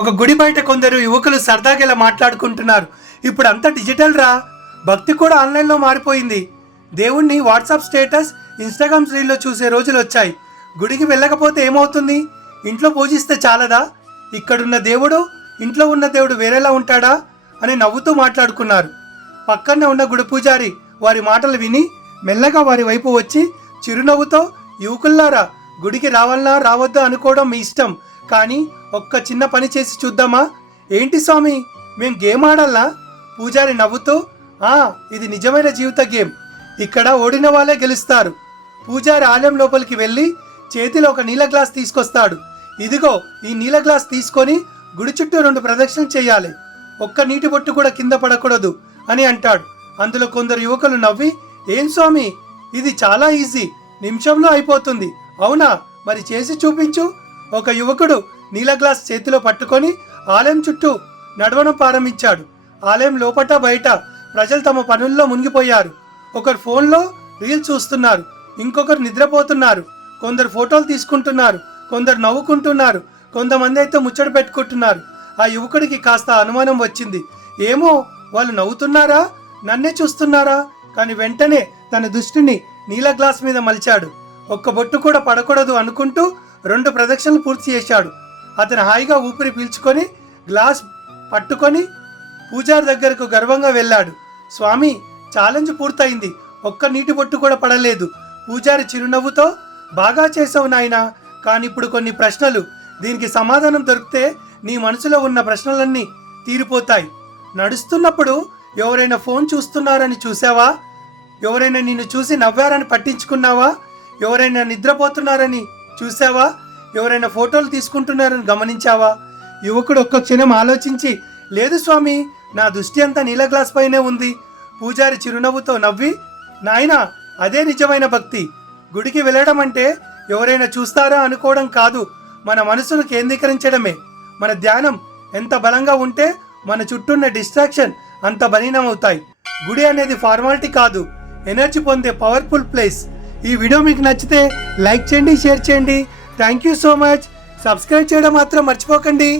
ఒక గుడి బయట కొందరు యువకులు సరదాగా ఇలా మాట్లాడుకుంటున్నారు. ఇప్పుడు అంతా డిజిటల్ రా, భక్తి కూడా ఆన్లైన్లో మారిపోయింది. దేవుణ్ణి వాట్సాప్ స్టేటస్, ఇన్స్టాగ్రామ్ రీల్లో చూసే రోజులు వచ్చాయి. గుడికి వెళ్ళకపోతే ఏమవుతుంది? ఇంట్లో పూజిస్తే చాలదా? ఇక్కడున్న దేవుడు ఇంట్లో ఉన్న దేవుడు వేరేలా ఉంటాడా అని నవ్వుతూ మాట్లాడుకున్నారు. పక్కనే ఉన్న గుడి పూజారి వారి మాటలు విని మెల్లగా వారి వైపు వచ్చి చిరునవ్వుతో, యువకుల్లారా, గుడికి రావాలన్నా రావద్దా అనుకోవడం మీ ఇష్టం, కానీ ఒక్క చిన్న పని చేసి చూద్దామా? ఏంటి స్వామి, మేం గేమ్ ఆడాలా? పూజారి నవ్వుతూ, ఇది నిజమైన జీవిత గేమ్, ఇక్కడ ఓడిన వాళ్ళే గెలుస్తారు. పూజారి ఆలయం లోపలికి వెళ్ళి చేతిలో ఒక నీల గ్లాస్ తీసుకొస్తాడు. ఇదిగో ఈ నీల గ్లాస్ తీసుకొని గుడి చుట్టూ 2 ప్రదక్షిణలు చేయాలి, ఒక్క నీటి బొట్టు కూడా కింద పడకూడదు అని అంటాడు. అందులో కొందరు యువకులు నవ్వి, ఏం స్వామి, ఇది చాలా ఈజీ, నిమిషంలో అయిపోతుంది. అవునా, మరి చేసి చూపించు. ఒక యువకుడు నీల గ్లాస్ చేతిలో పట్టుకొని ఆలయం చుట్టూ నడవడం ప్రారంభించాడు. ఆలయం లోపట బయట ప్రజలు తమ పనుల్లో మునిగిపోయారు. ఒకరు ఫోన్లో రీల్స్ చూస్తున్నారు, ఇంకొకరు నిద్రపోతున్నారు, కొందరు ఫోటోలు తీసుకుంటున్నారు, కొందరు నవ్వుకుంటున్నారు, కొంతమంది అయితే ముచ్చట పెట్టుకుంటున్నారు. ఆ యువకుడికి కాస్త అనుమానం వచ్చింది. ఏమో, వాళ్ళు నవ్వుతున్నారా, నన్నే చూస్తున్నారా? కానీ వెంటనే తన దృష్టిని నీల గ్లాస్ మీద మలిచాడు. ఒక్క బొట్టు కూడా పడకూడదు అనుకుంటూ 2 ప్రదక్షిణలు పూర్తి చేశాడు. అతను హాయిగా ఊపిరి పీల్చుకొని గ్లాస్ పట్టుకొని పూజారి దగ్గరకు గర్వంగా వెళ్ళాడు. స్వామి, ఛాలెంజ్ పూర్తయింది, ఒక్క నీటి బొట్టు కూడా పడలేదు. పూజారి చిరునవ్వుతో, బాగా చేసావు నాయనా, కానీ ఇప్పుడు కొన్ని ప్రశ్నలు, దీనికి సమాధానం దొరికితే నీ మనసులో ఉన్న ప్రశ్నలన్నీ తీరిపోతాయి. నడుస్తున్నప్పుడు ఎవరైనా ఫోన్ చూస్తున్నారని చూసావా? ఎవరైనా నిన్ను చూసి నవ్వారని పట్టించుకున్నావా? ఎవరైనా నిద్రపోతున్నారని చూసావా? ఎవరైనా ఫోటోలు తీసుకుంటున్నారని గమనించావా? యువకుడు ఒక్క క్షణం ఆలోచించి, లేదు స్వామి, నా దృష్టి అంతా నీల గ్లాస్ పైనే ఉంది. పూజారి చిరునవ్వుతో నవ్వి, నాయనా, అదే నిజమైన భక్తి. గుడికి వెళ్ళడం అంటే ఎవరైనా చూస్తారా అనుకోవడం కాదు, మన మనసును కేంద్రీకరించడమే. మన ధ్యానం ఎంత బలంగా ఉంటే మన చుట్టూన్న డిస్ట్రాక్షన్ అంత బలీనమవుతాయి. గుడి అనేది ఫార్మాలిటీ కాదు, ఎనర్జీ పొందే పవర్ఫుల్ ప్లేస్. ఈ వీడియో మీకు నచ్చితే లైక్ చేయండి, షేర్ చేయండి. Thank you so much. Subscribe చేయడం మాత్రం మర్చిపోకండి.